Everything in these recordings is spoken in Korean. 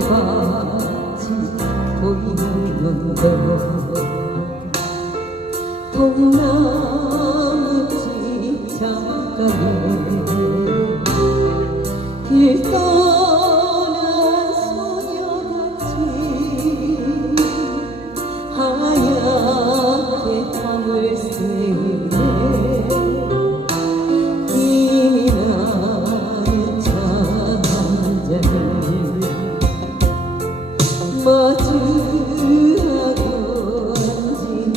모래밭이 보이는데 동나무집 창가에 길 떠난 소녀같이 하얗게 밤을 새네 이미 나의 차 한 잔을 마주하고 앉으면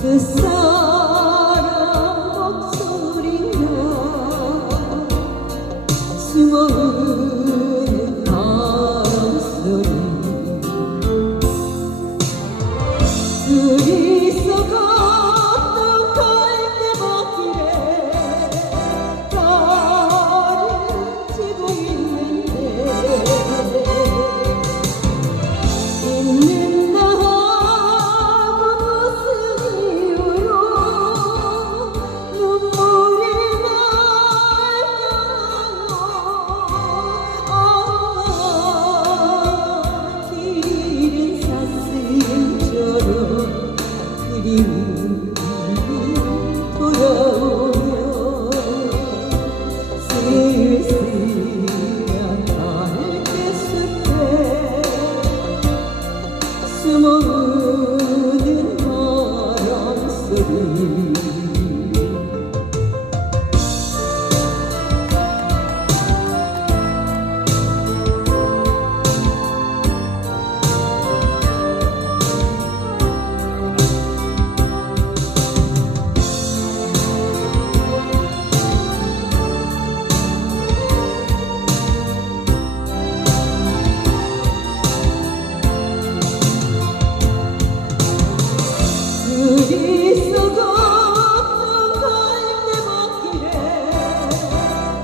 그 사람 목소리가 숨어있는 바람소리 둘이서 걷던 갈대밭길에 달을 지고 있는데 잊는다 하고 무슨 이유로 눈물이 날까요. 길은 사슴처럼 그리움이 돌아오며 쓸쓸한 갈대숲에 숨어오는 바람소리 둘이서 걷던 갈대밭길에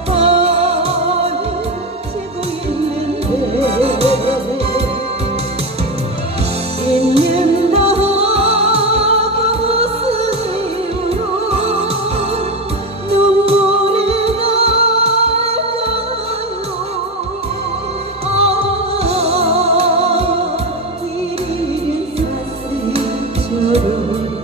달을 지고 있는데 잊는다 하고 무슨 이유로 눈물이 날까요. 길은 사슴처럼